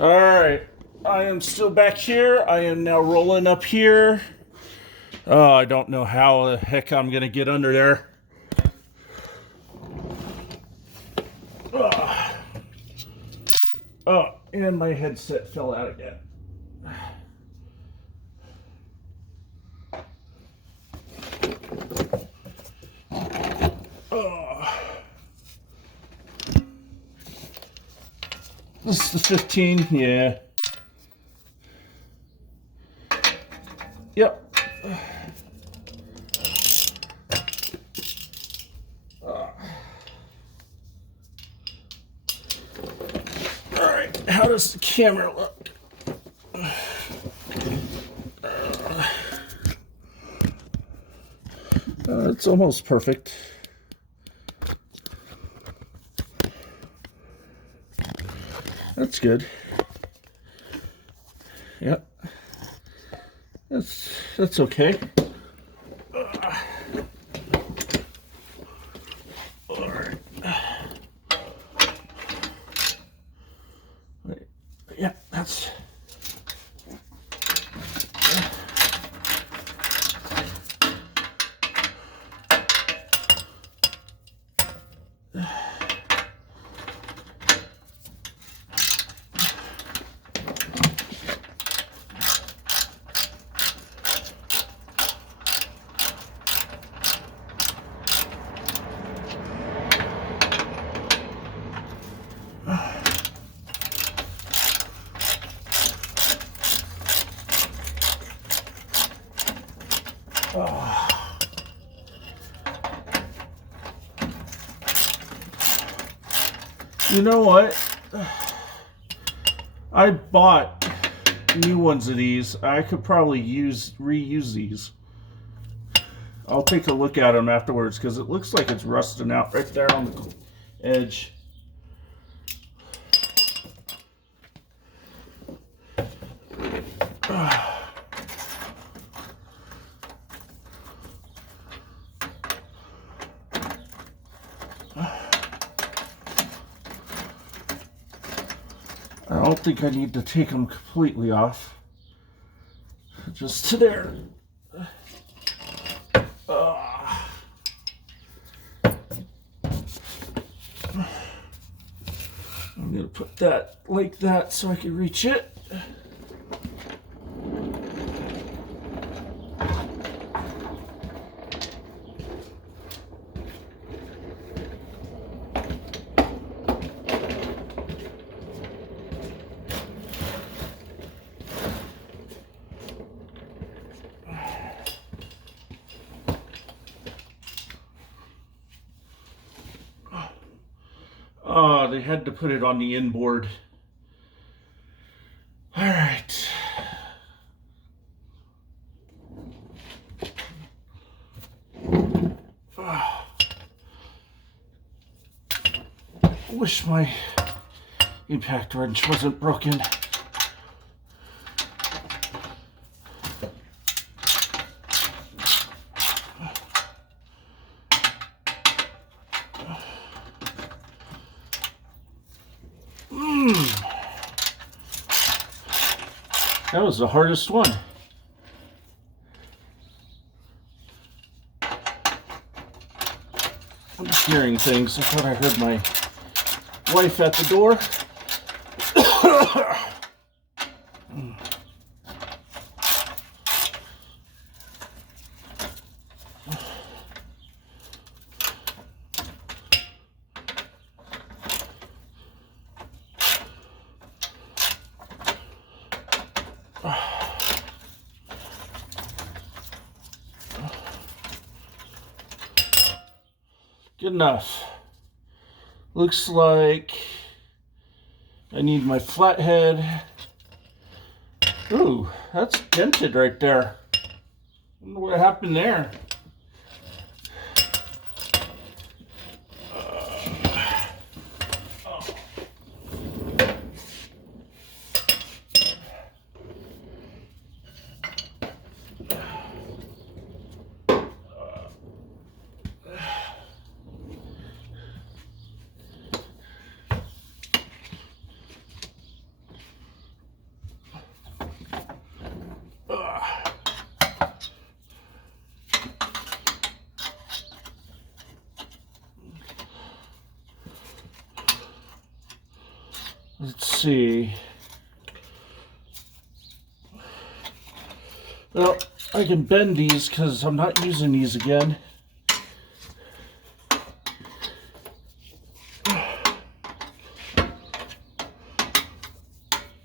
Alright, I am still back here. I am now rolling up here. Oh, I don't know how the heck I'm going to get under there. Oh, and my headset fell out again. This is the 15, yeah. Yep. Alright, how does the camera look? It's almost perfect. That's good. Yep. That's okay. All right. Yeah, that's. You know what? I bought new ones of these. I could probably reuse these. I'll take a look at them afterwards because it looks like it's rusting out right there on the edge. I don't think I need to take them completely off. Just to there. I'm going to put that like that so I can reach it. Oh, they had to put it on the inboard. All right. Wish my impact wrench wasn't broken. That was the hardest one. I'm hearing things. I thought I heard my wife at the door. Good enough. Looks like I need my flathead. Ooh, that's dented right there. I wonder what happened there. see. Well, I can bend these because I'm not using these again.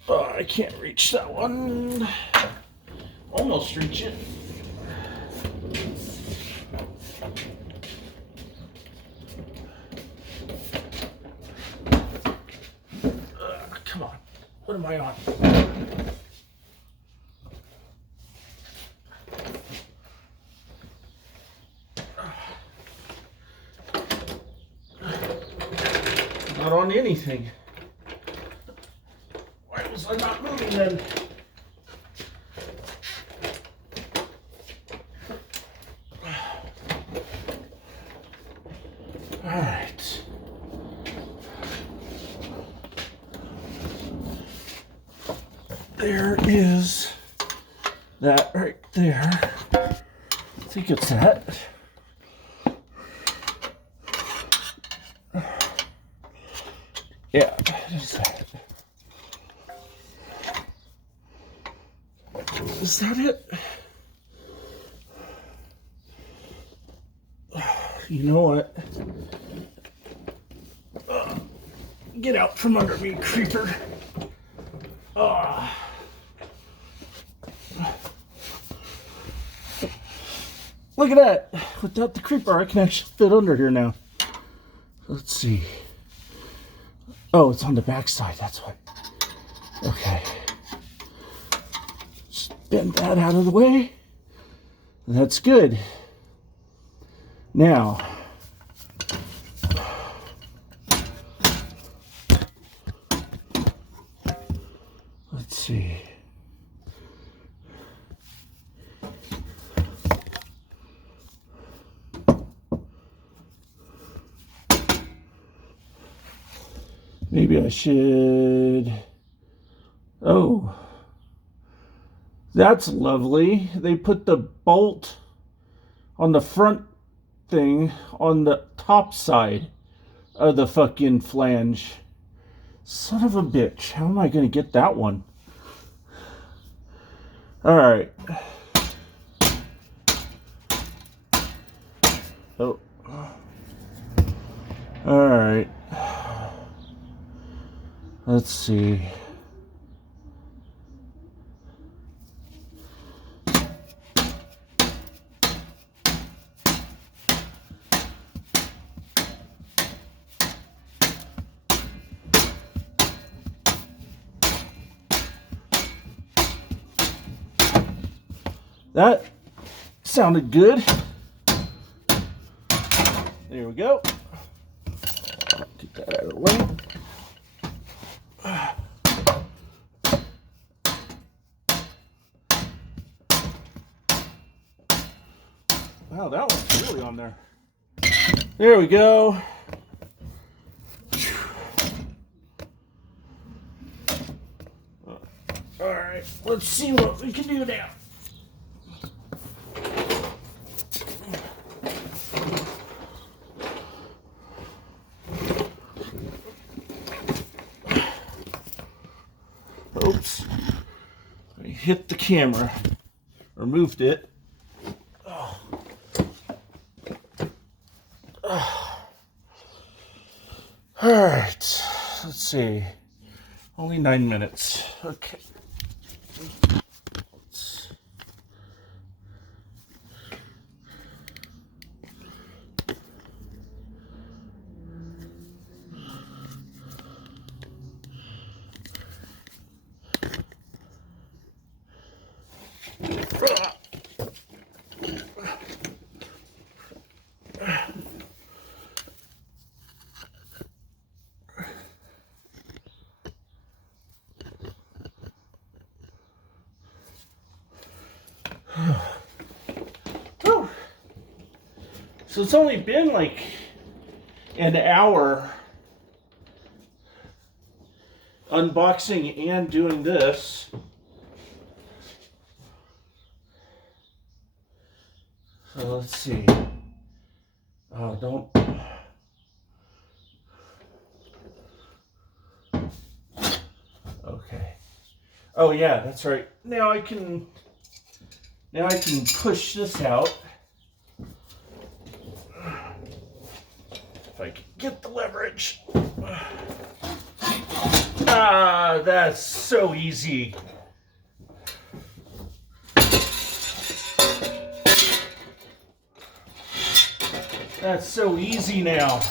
Oh, I can't reach that one. Almost reach it. Come on. What am I on? Not on anything. Why was I not moving then? All right. There is that right there. I think it's that. Yeah, it is that. Is that it? You know what? Get out from under me, creeper. Look at that. Without the creeper, I can actually fit under here now. Let's see. Oh, it's on the back side. That's why. Okay. Just bend that out of the way. That's good. Now, let's see. Maybe I should. Oh, that's lovely. They put the bolt on the front thing on the top side of the fucking flange. Son of a bitch. How am I going to get that one? All right. Oh. All right. Let's see. That sounded good. There we go. Get that out of the way. Wow, that one's really on there. There we go. All right, let's see what we can do now. Oops. I hit the camera. Or moved it. Oh. Oh. All right. Let's see. Only 9 minutes. Okay. So it's only been like an hour unboxing and doing this. So let's see. Oh, don't. Oh yeah, that's right. Now I can push this out. If I can get the leverage. Ah, that's so easy. That's so easy now.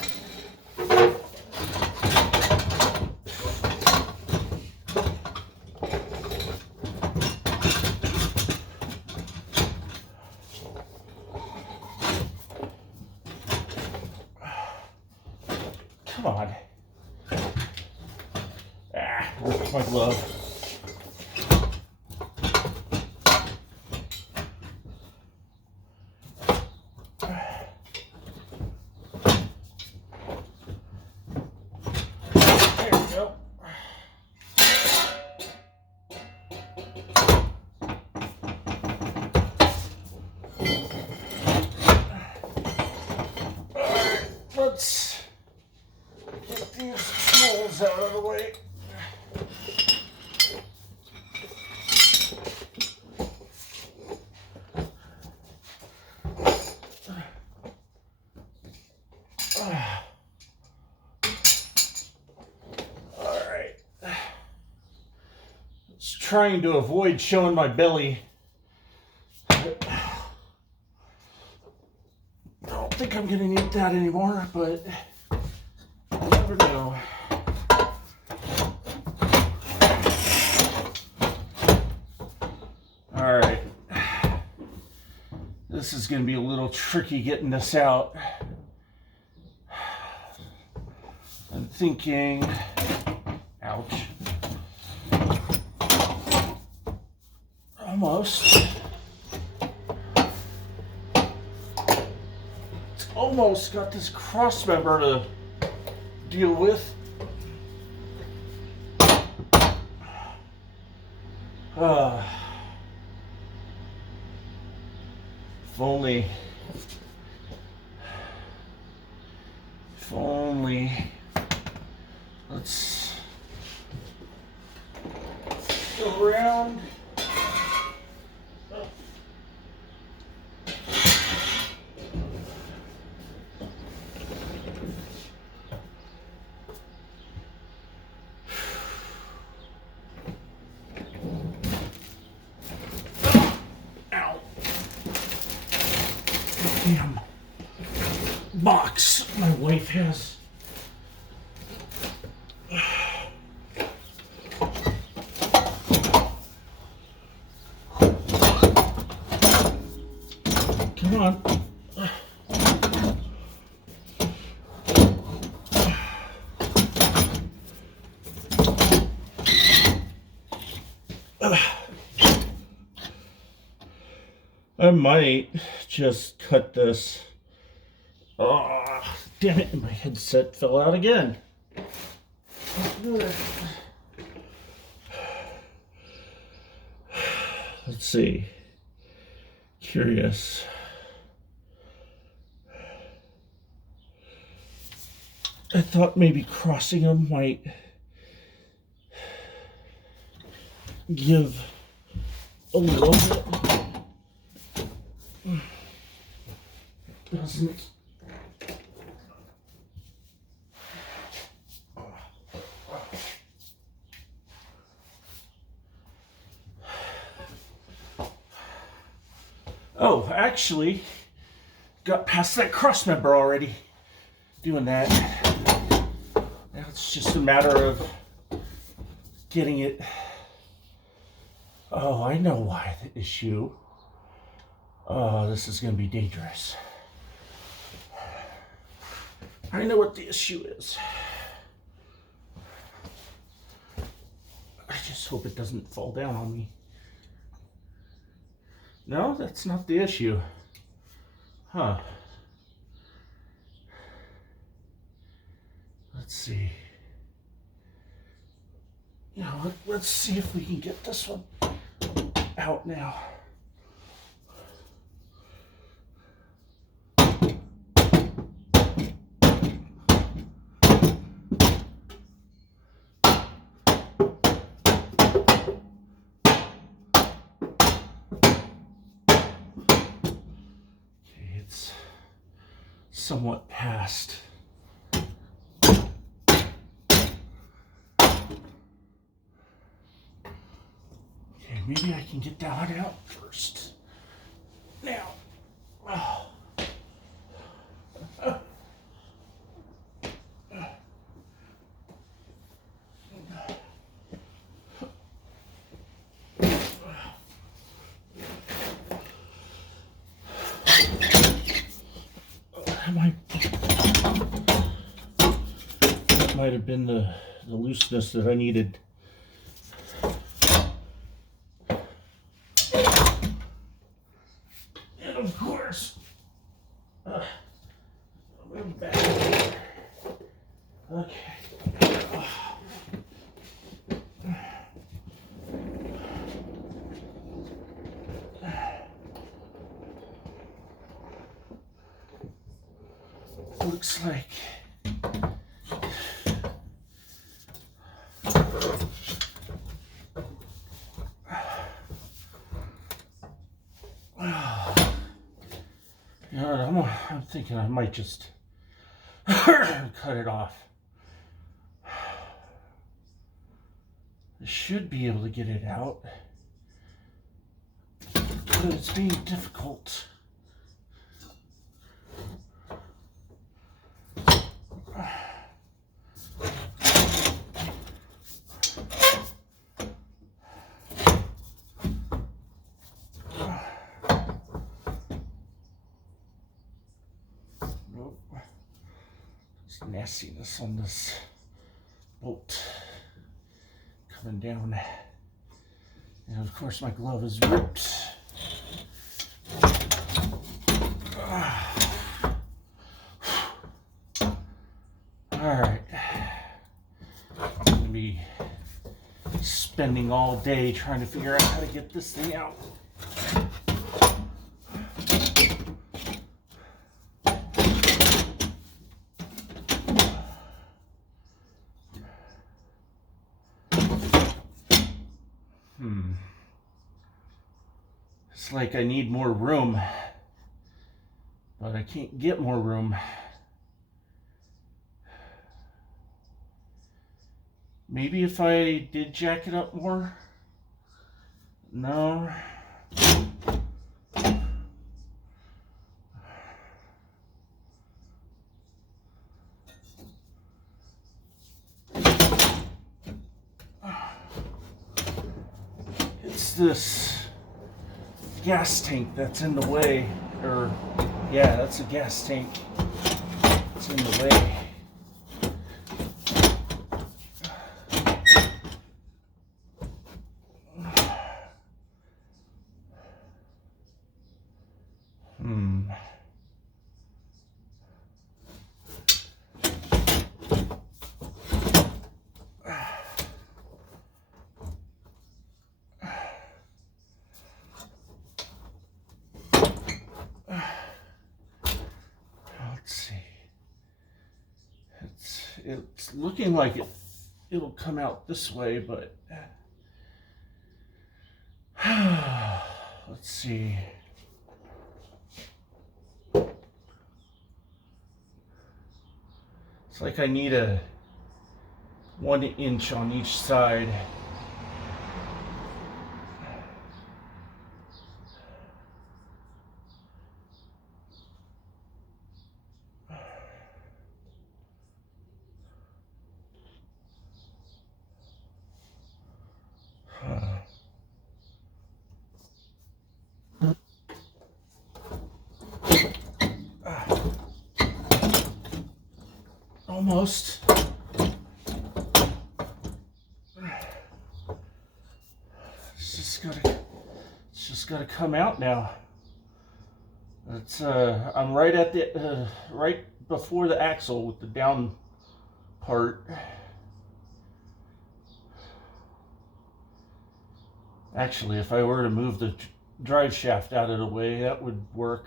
Come on. Ah, where's my glove? There we go. Alright, let's get these tools out of the way. Alright. Just trying to avoid showing my belly. I don't think I'm gonna need that anymore, but you never know. Alright. This is gonna be a little tricky getting this out. I'm thinking, ouch. Almost. It's almost got this cross member to deal with. If only. If only. Let's go around. Ow. Damn box my wife has. Come on. I might just cut this. Oh, damn it, my headset fell out again. Let's see. Curious. I thought maybe crossing them might give a little bit. Doesn't. Oh, actually, got past that cross member already. Doing that. Now it's just a matter of getting it. Oh, I know why the issue. Oh, this is going to be dangerous. I know what the issue is. I just hope it doesn't fall down on me. No, that's not the issue. Huh. Let's see. Yeah, let's see if we can get this one out now. somewhat past. Okay, maybe I can get that out first. Now. Oh. Might have been the looseness that I needed. And of course, I'll move back here. Okay. Looks like I'm thinking I might just cut it off. I should be able to get it out, but it's being difficult. Nastiness on this bolt coming down, and of course my glove is ripped. All right, I'm gonna be spending all day trying to figure out how to get this thing out. It's like I need more room, but I can't get more room. Maybe if I did jack it up more? No. It's this gas tank that's in the way, or yeah, that's a gas tank. It's in the way. It's looking like it'll come out this way, but let's see. It's like I need a 1 inch on each side. Almost. It's just gotta come out now. It's I'm right at the right before the axle with the down part. Actually, if I were to move the drive shaft out of the way, that would work.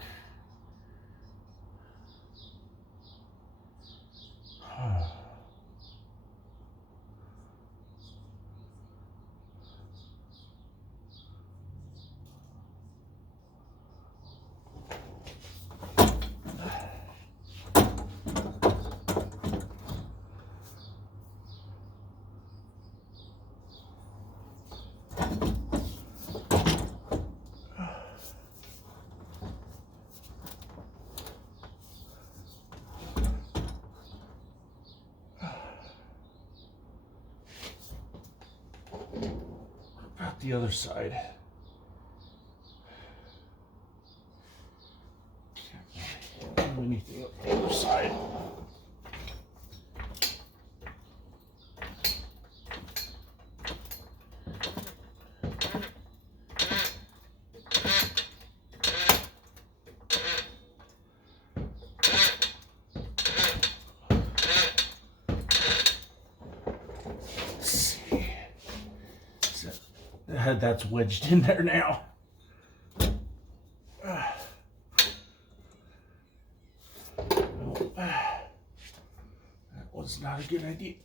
about the other side? Can't do anything on the other side. That's wedged in there now. That was not a good idea.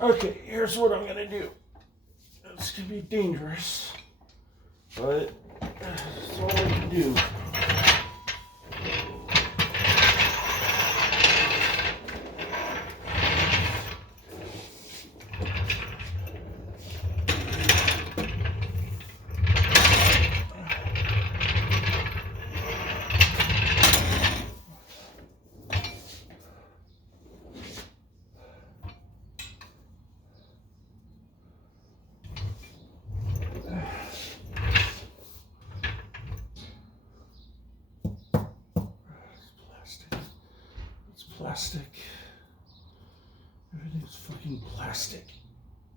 Okay, here's what I'm gonna do. It's gonna be dangerous, but that's all I can do. Plastic. Everything's fucking plastic.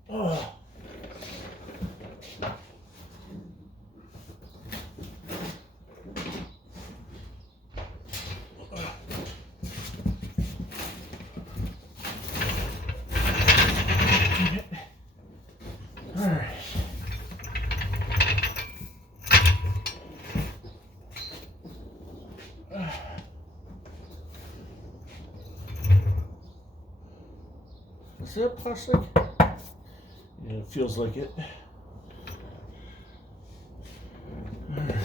Oh. All right. Is that plastic? Yeah, it feels like it. All right.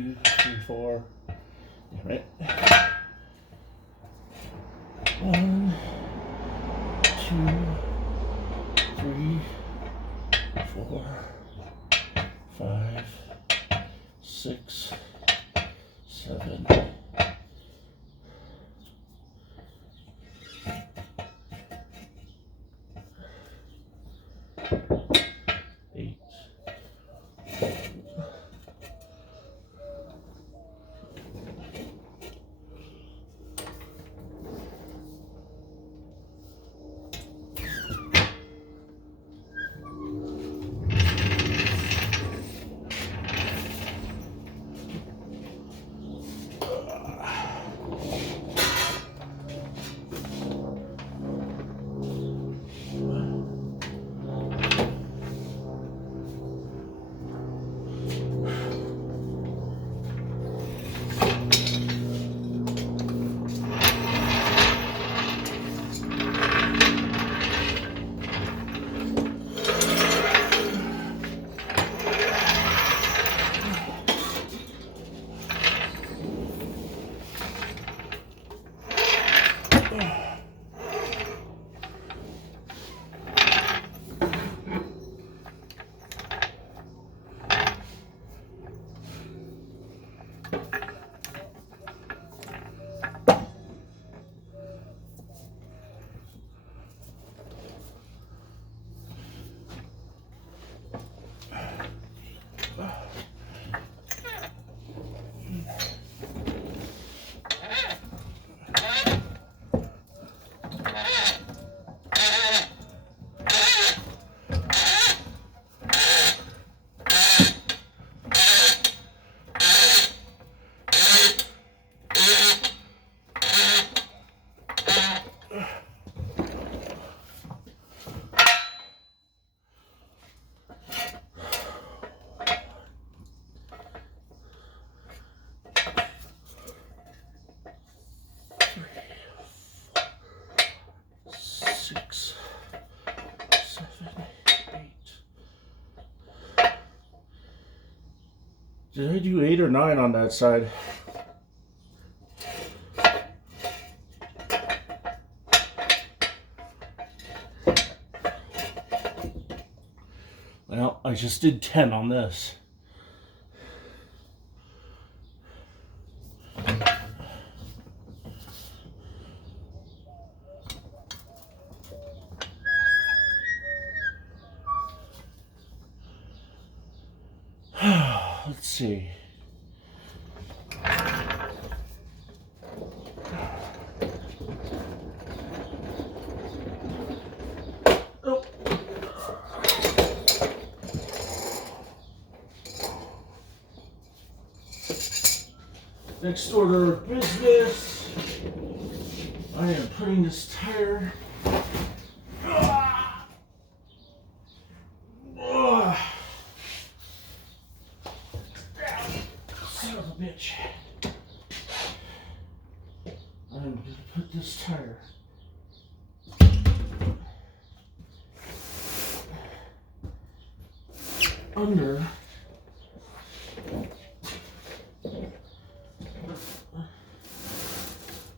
2, 3, 4. Damn it. 1, 2, 3, 4, 5, 6, 7. 8. Did I do 8 or 9 on that side? Well, I just did 10 on this. Let's see. Oh. Next order of business. I am putting this tire. Son of a bitch. I'm going to put this tire under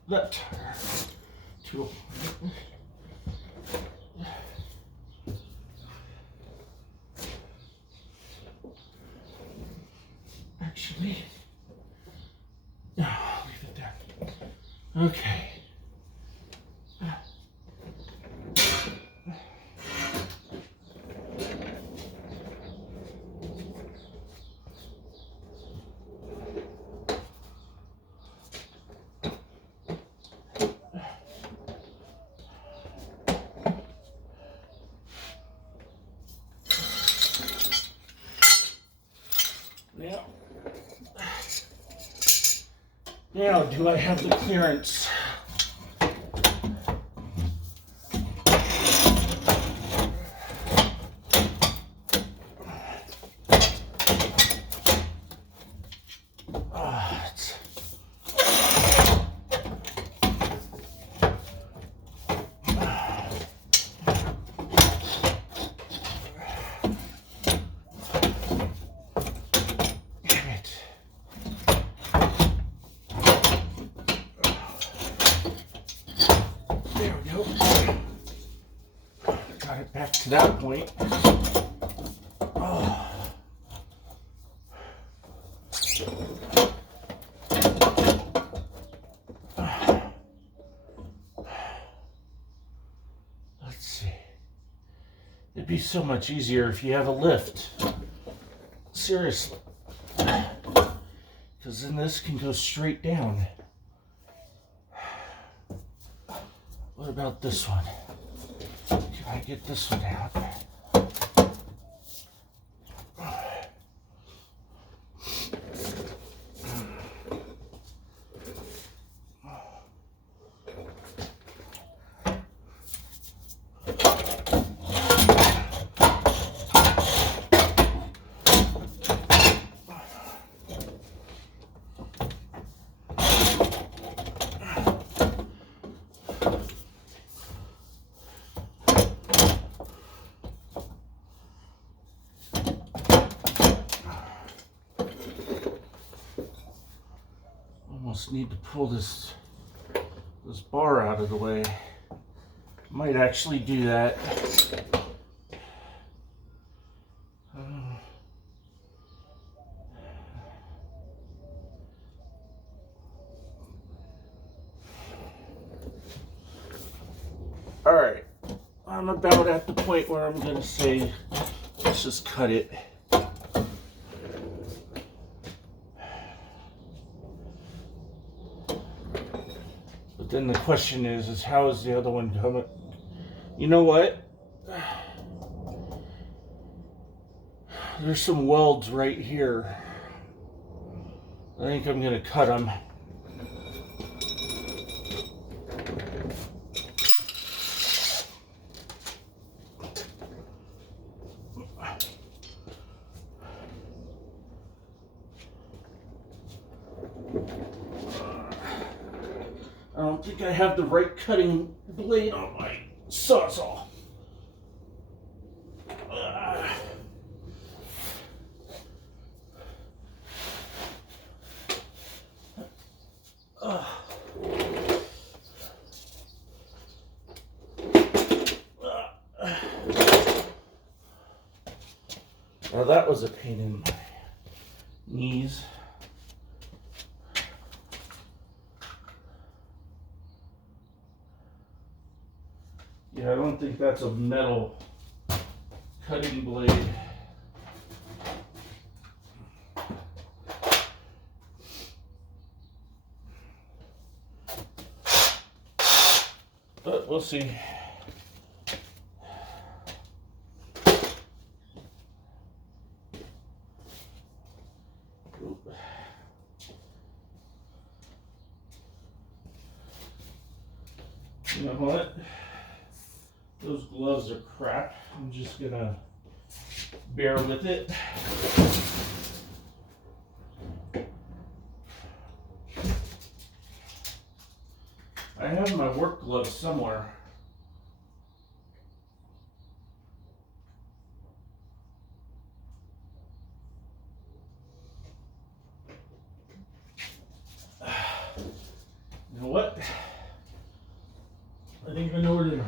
that tire to actually, no, I'll leave it there. Okay. Now, do I have the clearance? that point. Oh. Let's see. It'd be so much easier if you have a lift. Seriously. Because then this can go straight down. What about this one? Can I get this one out? Almost need to pull this bar out of the way. Might actually do that. All right, I'm about at the point where I'm gonna say, let's just cut it. But then the question is how is the other one coming? You know what? There's some welds right here. I think I'm gonna cut them. I don't think I have the right cutting blade on my sawzall. Now that was a pain in my knees. Yeah, I don't think that's a metal cutting blade. But we'll see. You know what? Those gloves are crap. I'm just gonna bear with it. I have my work gloves somewhere. You know what? I think I know where they are.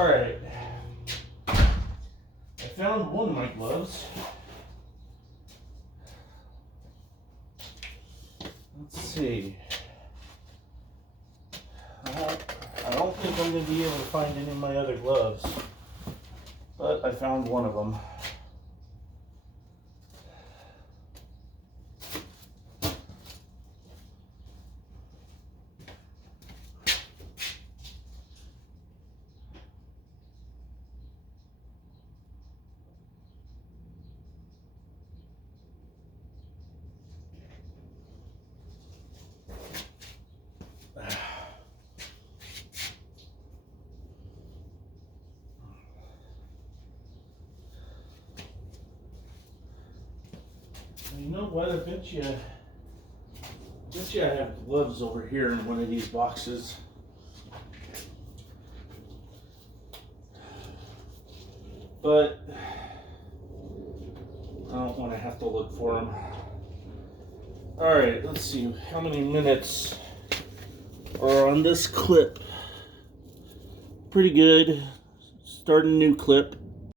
Alright. I found one of my gloves. Let's see. I don't think I'm going to be able to find any of my other gloves. But I found one of them. You know what? I bet you I have gloves over here in one of these boxes. But I don't want to have to look for them. Alright, let's see how many minutes are on this clip. Pretty good. Start a new clip.